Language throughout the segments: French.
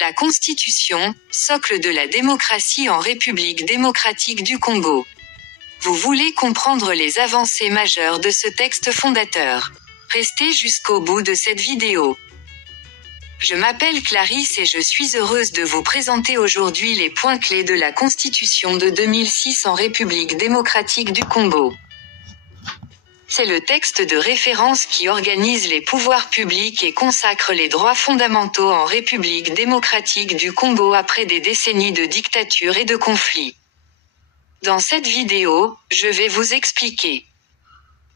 La Constitution, socle de la démocratie en République démocratique du Congo. Vous voulez comprendre les avancées majeures de ce texte fondateur. Restez jusqu'au bout de cette vidéo. Je m'appelle Clarisse et je suis heureuse de vous présenter aujourd'hui les points clés de la Constitution de 2006 en République démocratique du Congo. C'est le texte de référence qui organise les pouvoirs publics et consacre les droits fondamentaux en République démocratique du Congo après des décennies de dictature et de conflits. Dans cette vidéo, je vais vous expliquer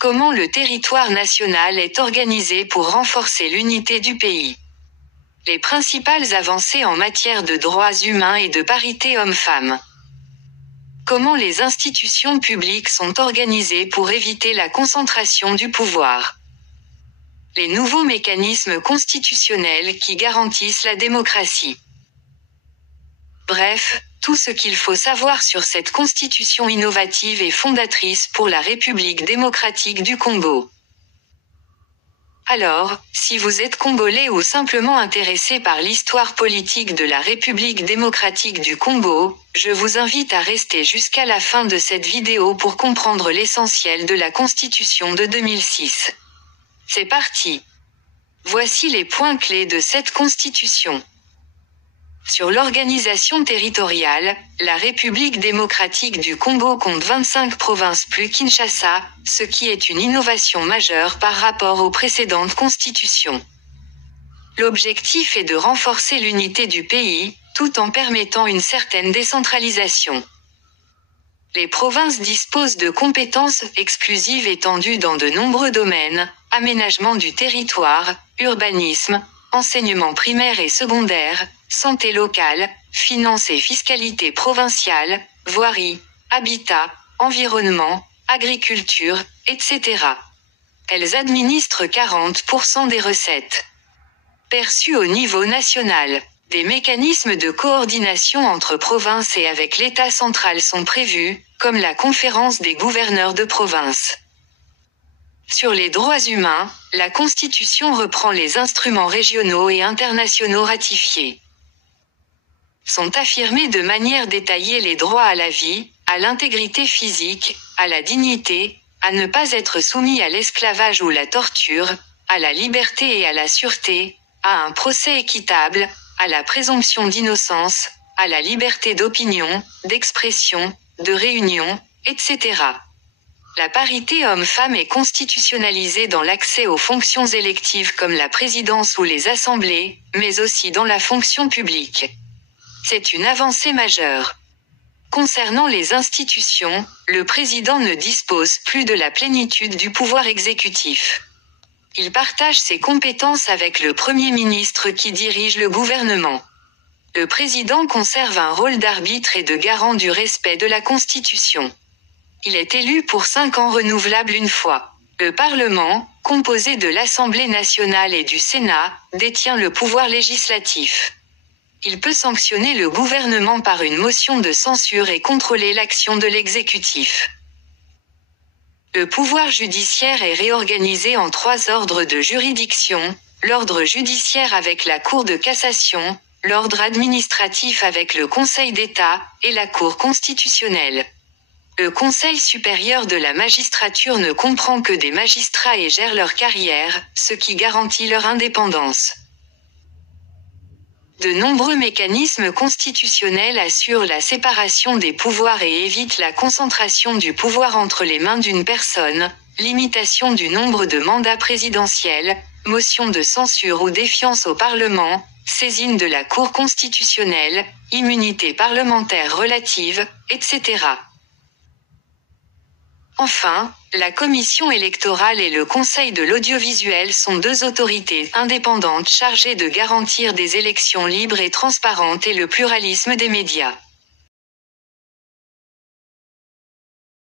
comment le territoire national est organisé pour renforcer l'unité du pays. Les principales avancées en matière de droits humains et de parité hommes-femmes. Comment les institutions publiques sont organisées pour éviter la concentration du pouvoir. Les nouveaux mécanismes constitutionnels qui garantissent la démocratie. Bref, tout ce qu'il faut savoir sur cette constitution innovative et fondatrice pour la République démocratique du Congo. Alors, si vous êtes congolais ou simplement intéressé par l'histoire politique de la République démocratique du Congo, je vous invite à rester jusqu'à la fin de cette vidéo pour comprendre l'essentiel de la Constitution de 2006. C'est parti! Voici les points clés de cette Constitution. Sur l'organisation territoriale, la République démocratique du Congo compte 25 provinces plus Kinshasa, ce qui est une innovation majeure par rapport aux précédentes constitutions. L'objectif est de renforcer l'unité du pays, tout en permettant une certaine décentralisation. Les provinces disposent de compétences exclusives étendues dans de nombreux domaines, aménagement du territoire, urbanisme, enseignement primaire et secondaire, santé locale, finances et fiscalité provinciale, voirie, habitat, environnement, agriculture, etc. Elles administrent 40% des recettes perçues au niveau national. Des mécanismes de coordination entre provinces et avec l'État central sont prévus, comme la conférence des gouverneurs de province. Sur les droits humains, la Constitution reprend les instruments régionaux et internationaux ratifiés. Sont affirmés de manière détaillée les droits à la vie, à l'intégrité physique, à la dignité, à ne pas être soumis à l'esclavage ou la torture, à la liberté et à la sûreté, à un procès équitable, à la présomption d'innocence, à la liberté d'opinion, d'expression, de réunion, etc. La parité homme-femme est constitutionnalisée dans l'accès aux fonctions électives comme la présidence ou les assemblées, mais aussi dans la fonction publique. C'est une avancée majeure. Concernant les institutions, le président ne dispose plus de la plénitude du pouvoir exécutif. Il partage ses compétences avec le Premier ministre qui dirige le gouvernement. Le président conserve un rôle d'arbitre et de garant du respect de la Constitution. Il est élu pour 5 ans renouvelables une fois. Le Parlement, composé de l'Assemblée nationale et du Sénat, détient le pouvoir législatif. Il peut sanctionner le gouvernement par une motion de censure et contrôler l'action de l'exécutif. Le pouvoir judiciaire est réorganisé en 3 ordres de juridiction, l'ordre judiciaire avec la Cour de cassation, l'ordre administratif avec le Conseil d'État, et la Cour constitutionnelle. Le Conseil supérieur de la magistrature ne comprend que des magistrats et gère leur carrière, ce qui garantit leur indépendance. De nombreux mécanismes constitutionnels assurent la séparation des pouvoirs et évitent la concentration du pouvoir entre les mains d'une personne, limitation du nombre de mandats présidentiels, motion de censure ou défiance au Parlement, saisine de la Cour constitutionnelle, immunité parlementaire relative, etc. Enfin, la Commission électorale et le Conseil de l'audiovisuel sont 2 autorités indépendantes chargées de garantir des élections libres et transparentes et le pluralisme des médias.